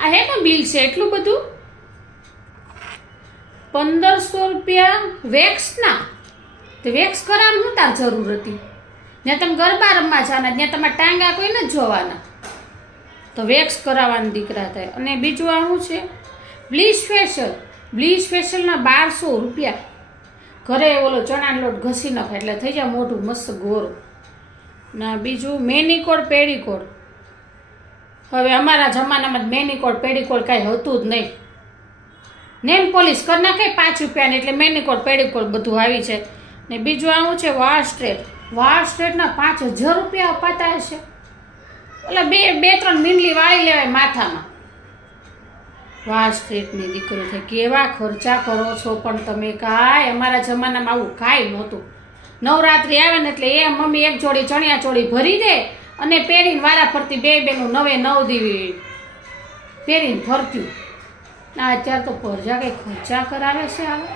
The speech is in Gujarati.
આ હેનું બિલ છે એટલું બધું? 1500 રૂપિયા વેક્સના? તો વેક્સ કરાવવાનું શું તાર જરૂર હતી? ત્યાં તમે ગરબા રમવા જવાના, ત્યાં તમારા ટાંગા કોઈ નથી જોવાના, તો વેક્સ કરાવવાના દીકરા થાય. અને બીજું આ શું છે? Bleach facial. બ્લીચ ફેશિયલના 1200 રૂપિયા. ઘરે ઓલો ચણાનો લોટ ઘસી નાખે એટલે થઈ જાય મોઢું મસ્ત ગોરું. ના બીજું મેનિકોડ પેડિકોડ. હવે અમારા જમાનામાં મેનિકોડ પેડિકોડ કાંઈ હતું જ નહીં. નેલ પોલિશ કરી નાખે 5 રૂપિયાની એટલે મેનિકોડ પેડિકોડ બધું આવી છે. ને બીજું આવું છે વાળ સ્ટ્રેટ. વાળ સ્ટ્રેટના 5000 રૂપિયા અપાતા હશે. એટલે બે ત્રણ મીંડલી વાળી લેવાય માથામાં. વાળ સ્ટ્રેટની દીકરી થાય કેવા ખર્ચા કરો છો પણ તમે. કાંઈ અમારા જમાનામાં આવું કાંઈ નહોતું. નવરાત્રિ આવે ને એટલે એ મમ્મી એક જોડી ચણિયા ચોળી ભરી દે અને પહેરીને વારા ફરતી બેનું 9 દી પહેરીને ફરતું. અત્યારે તો પરજા કંઈ ખર્ચા કરાવે છે આવે.